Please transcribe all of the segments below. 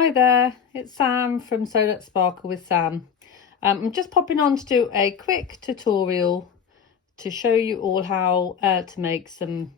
Hi there, it's Sam from So Let's Sparkle with Sam. I'm just popping on to do a quick tutorial to show you all how to make some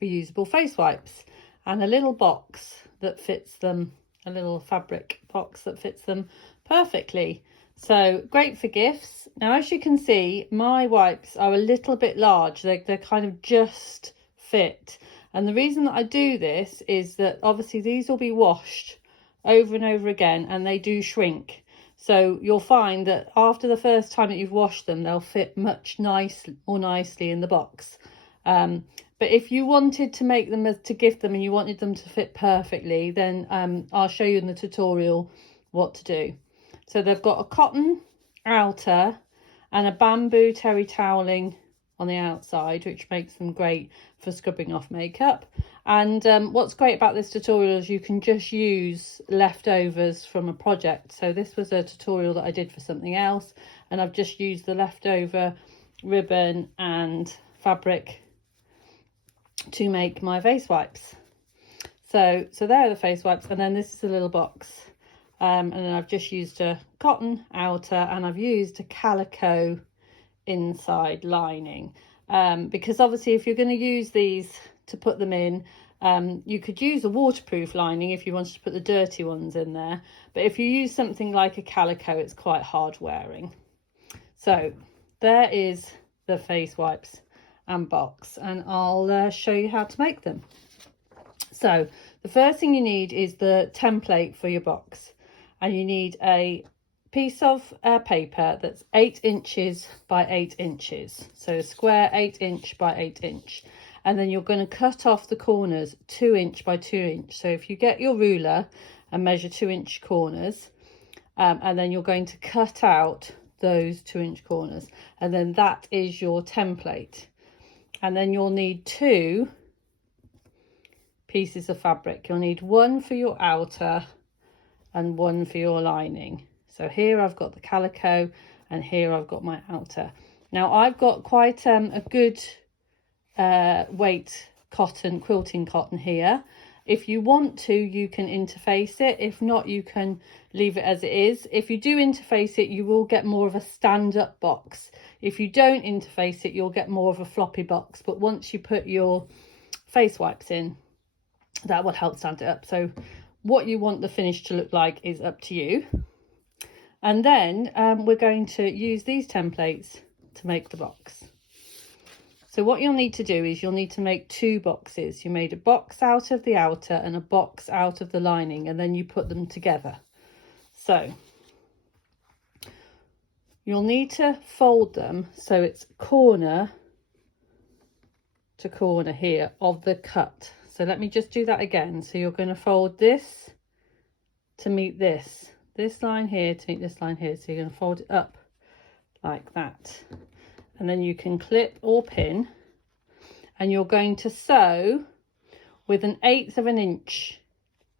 reusable face wipes and a little box that fits them, a little fabric box that fits them perfectly. So great for gifts. Now, as you can see, my wipes are a little bit large. They're kind of just fit. And the reason that I do this is that obviously these will be washed over and over again and they do shrink. So you'll find that after the first time that you've washed them, they'll fit much more nicely in the box. But if you wanted to make them to gift them and you wanted them to fit perfectly, then I'll show you in the tutorial what to do. So they've got a cotton outer and a bamboo terry toweling on the outside, which makes them great for scrubbing off makeup. And what's great about this tutorial is you can just use leftovers from a project. So this was a tutorial that I did for something else, and I've just used the leftover ribbon and fabric to make my face wipes. So there are the face wipes, and then this is a little box. And then I've just used a cotton outer and I've used a calico inside lining, because obviously if you're going to use these to put them in, you could use a waterproof lining if you wanted to put the dirty ones in there, but if you use something like a calico, it's quite hard wearing. So there is the face wipes and box, and I'll show you how to make them. So the first thing you need is the template for your box, and you need a piece of paper that's 8 inches by 8 inches, so a square 8-inch by 8-inch, and then you're going to cut off the corners 2-inch by 2-inch. So if you get your ruler and measure 2-inch corners, and then you're going to cut out those 2-inch corners, and then that is your template. And then you'll need 2 pieces of fabric. You'll need one for your outer and one for your lining. So here I've got the calico and here I've got my outer. Now I've got quite a good weight cotton, quilting cotton here. If you want to, you can interface it. If not, you can leave it as it is. If you do interface it, you will get more of a stand-up box. If you don't interface it, you'll get more of a floppy box. But once you put your face wipes in, that will help stand it up. So what you want the finish to look like is up to you. And then we're going to use these templates to make the box. So what you'll need to do is you'll need to make 2 boxes. You made a box out of the outer and a box out of the lining, and then you put them together. So you'll need to fold them so it's corner to corner here of the cut. So let me just do that again. So you're going to fold this to meet this line here to meet this line here. So you're going to fold it up like that, and then you can clip or pin, and you're going to sew with 1/8 of an inch,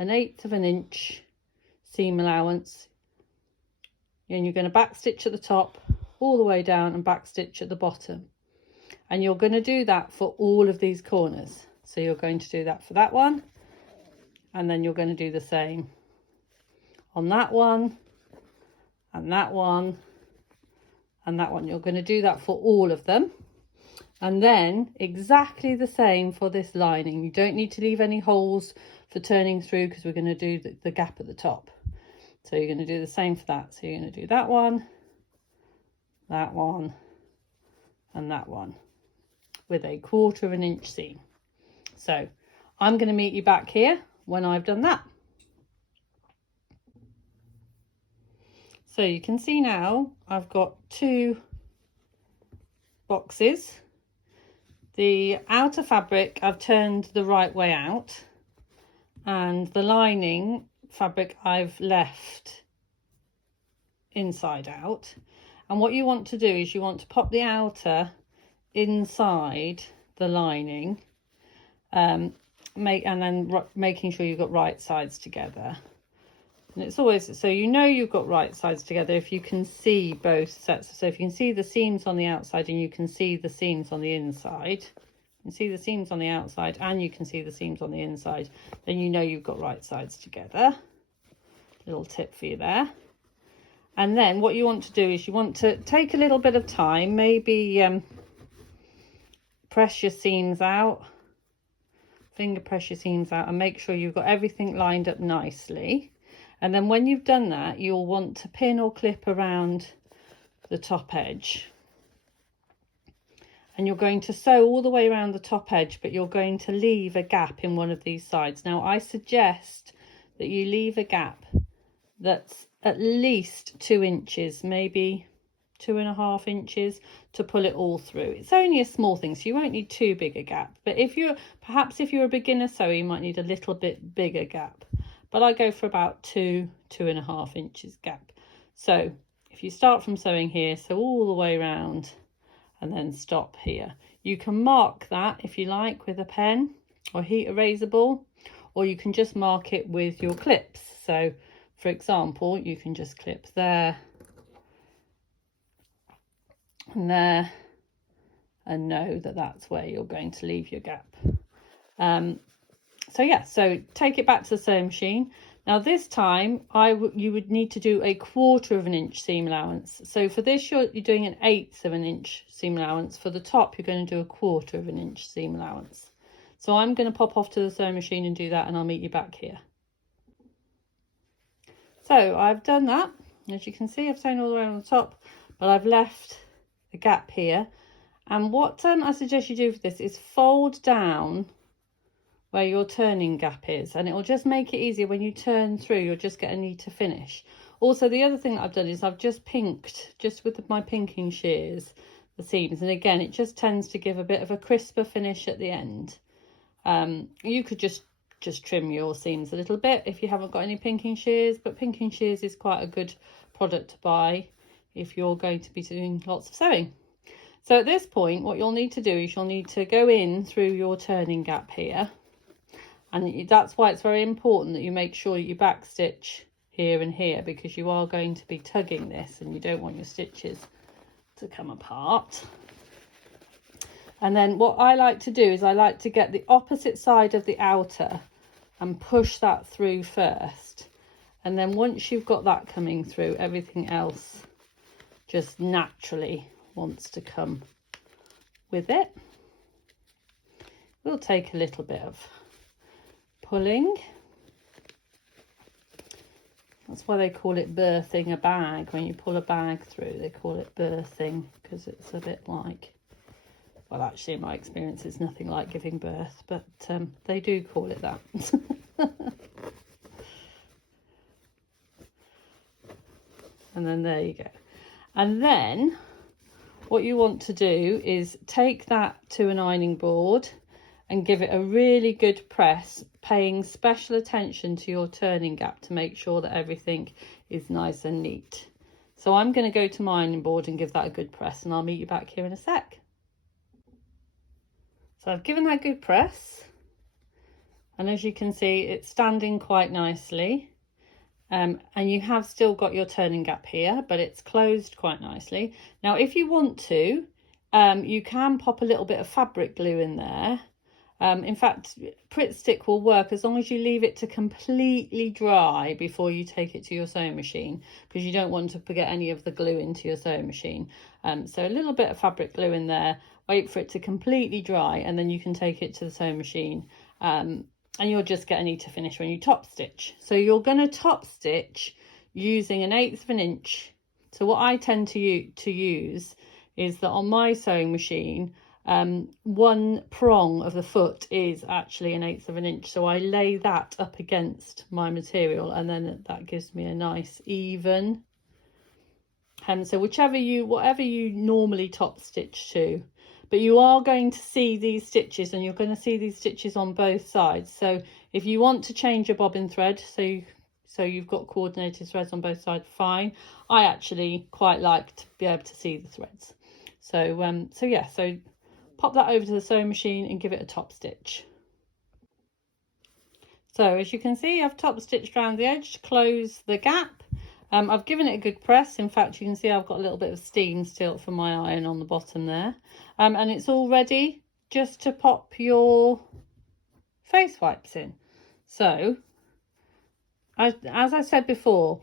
1/8 of an inch seam allowance, and you're going to back stitch at the top all the way down and back stitch at the bottom, and you're going to do that for all of these corners. So you're going to do that for that one, and then you're going to do the same on that one and that one and that one. You're going to do that for all of them, and then exactly the same for this lining. You don't need to leave any holes for turning through because we're going to do the gap at the top. So you're going to do the same for that. So you're going to do that one and that one with 1/4 of an inch seam. So I'm going to meet you back here when I've done that. So you can see now I've got 2 boxes. The outer fabric I've turned the right way out, and the lining fabric I've left inside out. And what you want to do is you want to pop the outer inside the lining, and then making sure you've got right sides together. And it's always, so you know you've got right sides together if you can see both sets. So if you can see the seams on the outside and you can see the seams on the inside, you can see the seams on the outside and you can see the seams on the inside, then you know you've got right sides together. Little tip for you there. And then what you want to do is you want to take a little bit of time, maybe press your seams out, finger press your seams out, and make sure you've got everything lined up nicely. And then when you've done that, you'll want to pin or clip around the top edge. And you're going to sew all the way around the top edge, but you're going to leave a gap in one of these sides. Now, I suggest that you leave a gap that's at least 2 inches, maybe 2.5 inches, to pull it all through. It's only a small thing, so you won't need too big a gap. But if you're a beginner sewer, you might need a little bit bigger gap. But I go for about 2.5 inches gap. So if you start from sewing here, sew all the way around and then stop here. You can mark that if you like with a pen or heat erasable, or you can just mark it with your clips. So for example, you can just clip there and there and know that that's where you're going to leave your gap. So yeah, so take it back to the sewing machine. Now this time you would need to do a 1/4 inch seam allowance. So for this you're doing an 1/8 inch seam allowance. For the top you're going to do a 1/4 inch seam allowance. So I'm going to pop off to the sewing machine and do that, and I'll meet you back here. So I've done that. As you can see, I've sewn all the way on the top, but I've left a gap here. And what I suggest you do for this is fold down where your turning gap is, and it will just make it easier when you turn through. You'll just get a neater finish. Also, the other thing that I've done is I've just pinked, just with my pinking shears, the seams, and again it just tends to give a bit of a crisper finish at the end. You could just trim your seams a little bit if you haven't got any pinking shears, but pinking shears is quite a good product to buy if you're going to be doing lots of sewing. So at this point what you'll need to do is you'll need to go in through your turning gap here, and that's why it's very important that you make sure you back stitch here and here, because you are going to be tugging this and you don't want your stitches to come apart. And then what I like to do is I like to get the opposite side of the outer and push that through first. And then once you've got that coming through, everything else just naturally wants to come with it. We'll take a little bit of pulling. That's why they call it birthing a bag. When you pull a bag through, they call it birthing, because it's a bit like, well, actually in my experience it's nothing like giving birth, but they do call it that. And then there you go. And then what you want to do is take that to an ironing board and give it a really good press, paying special attention to your turning gap to make sure that everything is nice and neat. So I'm going to go to my ironing board and give that a good press, and I'll meet you back here in a sec. So I've given that a good press, and as you can see it's standing quite nicely, and you have still got your turning gap here, but it's closed quite nicely. Now if you want to, you can pop a little bit of fabric glue in there. In fact, Pritt Stick will work as long as you leave it to completely dry before you take it to your sewing machine, because you don't want to get any of the glue into your sewing machine. So a little bit of fabric glue in there, wait for it to completely dry, and then you can take it to the sewing machine, and you'll just get a neater finish when you top stitch. So you're going to top stitch using an 1/8 inch. So what I tend to use is that on my sewing machine, one prong of the foot is actually an 1/8 inch, so I lay that up against my material, and then that gives me a nice even hem. So whatever you normally top stitch to, but you are going to see these stitches, and you're going to see these stitches on both sides. So if you want to change your bobbin thread, so you've got coordinated threads on both sides, fine. I actually quite like to be able to see the threads. So so pop that over to the sewing machine and give it a top stitch. So as you can see, I've top stitched around the edge to close the gap. I've given it a good press. In fact, you can see I've got a little bit of steam still from my iron on the bottom there. And it's all ready just to pop your face wipes in. So as I said before,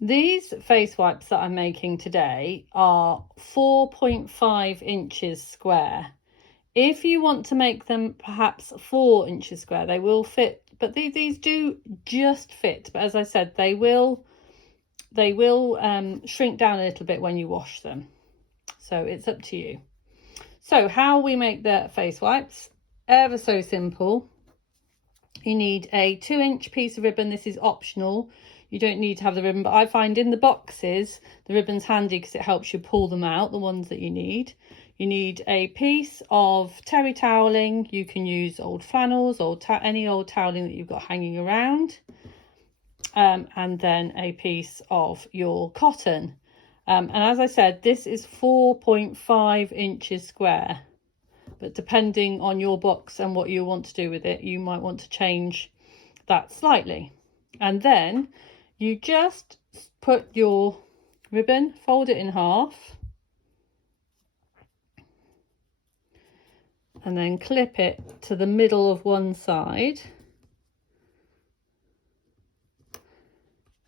these face wipes that I'm making today are 4.5 inches square. If you want to make them perhaps 4 inches square, they will fit, but these do just fit. But as I said, they will shrink down a little bit when you wash them. So it's up to you. So how we make the face wipes, ever so simple. You need a 2-inch piece of ribbon. This is optional. You don't need to have the ribbon, but I find in the boxes, the ribbon's handy because it helps you pull them out, the ones that you need. You need a piece of terry toweling. You can use old flannels or any old toweling that you've got hanging around. And then a piece of your cotton. And as I said, this is 4.5 inches square. But depending on your box and what you want to do with it, you might want to change that slightly. And then you just put your ribbon, fold it in half, and then clip it to the middle of one side.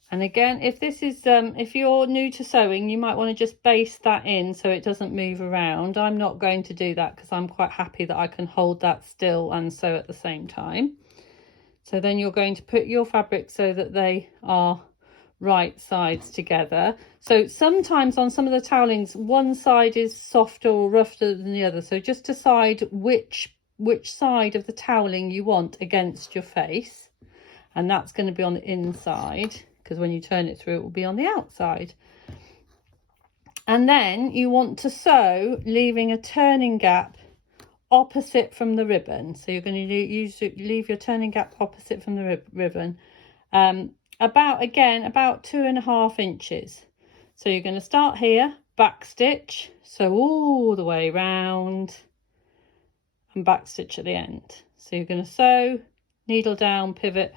And again, if this is if you're new to sewing, you might want to just baste that in so it doesn't move around. I'm not going to do that because I'm quite happy that I can hold that still and sew at the same time. So then you're going to put your fabric so that they are right sides together. So sometimes on some of the towelings, one side is softer or rougher than the other. So just decide which side of the toweling you want against your face. And that's going to be on the inside, because when you turn it through, it will be on the outside. And then you want to sew, leaving a turning gap opposite from the ribbon. So you're going to leave your turning gap opposite from the ribbon, about 2.5 inches. So you're going to start here, back stitch, sew all the way round, and back stitch at the end. So you're going to sew, needle down, pivot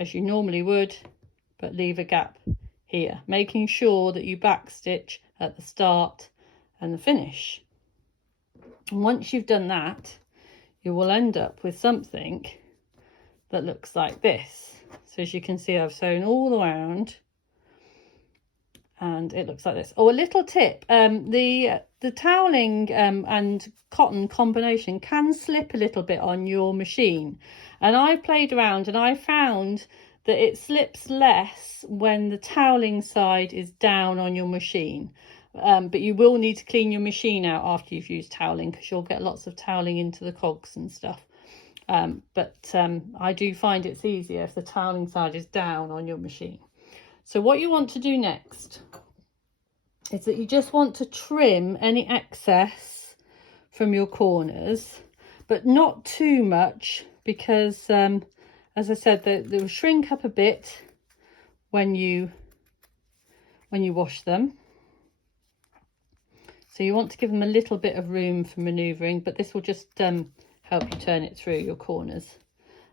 as you normally would, but leave a gap here, making sure that you back stitch at the start and the finish. And once you've done that, you will end up with something that looks like this. So as you can see, I've sewn all around and it looks like this. Oh, a little tip, the toweling and cotton combination can slip a little bit on your machine, and I've played around and I found that it slips less when the toweling side is down on your machine. But you will need to clean your machine out after you've used toweling, because you'll get lots of toweling into the cogs and stuff. But I do find it's easier if the toweling side is down on your machine. So what you want to do next is that you just want to trim any excess from your corners, but not too much, because as I said, they will shrink up a bit when you wash them. So you want to give them a little bit of room for manoeuvring, but this will just help you turn it through your corners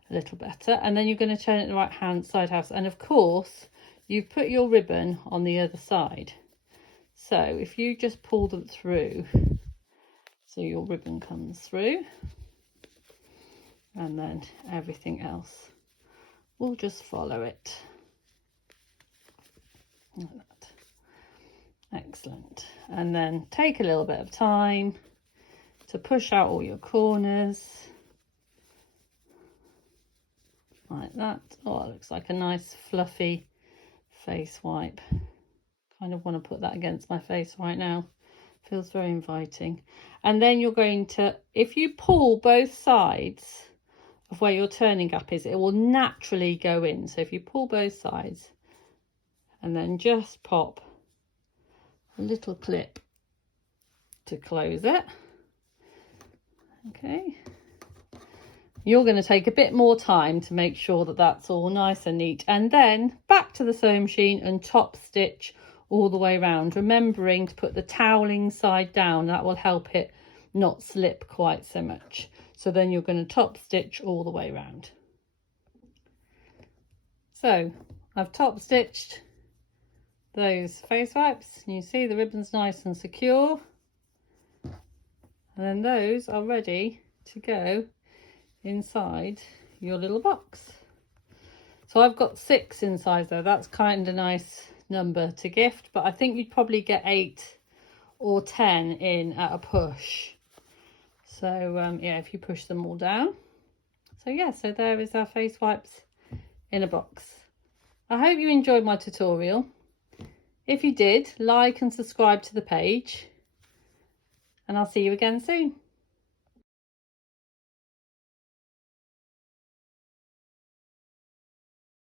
a little better. And then you're going to turn it the right hand side house. And of course, you've put your ribbon on the other side. So if you just pull them through, so your ribbon comes through, and then everything else will just follow it. Like that. Excellent. And then take a little bit of time to push out all your corners like that. Oh, it looks like a nice fluffy face wipe. Kind of want to put that against my face right now. Feels very inviting. And then you're going to, if you pull both sides of where your turning gap is, it will naturally go in. So if you pull both sides and then just pop a little clip to close it. Okay. You're going to take a bit more time to make sure that that's all nice and neat, and then back to the sewing machine and top stitch all the way around, remembering to put the toweling side down. That will help it not slip quite so much. So then you're going to top stitch all the way around. So I've top stitched those face wipes, and you see the ribbon's nice and secure, and then those are ready to go inside your little box. So I've got 6 inside there. That's kind of nice number to gift, but I think you'd probably get 8 or 10 in at a push. So yeah, if you push them all down. So yeah, so there is our face wipes in a box. I hope you enjoyed my tutorial. If you did, like and subscribe to the page, and I'll see you again soon.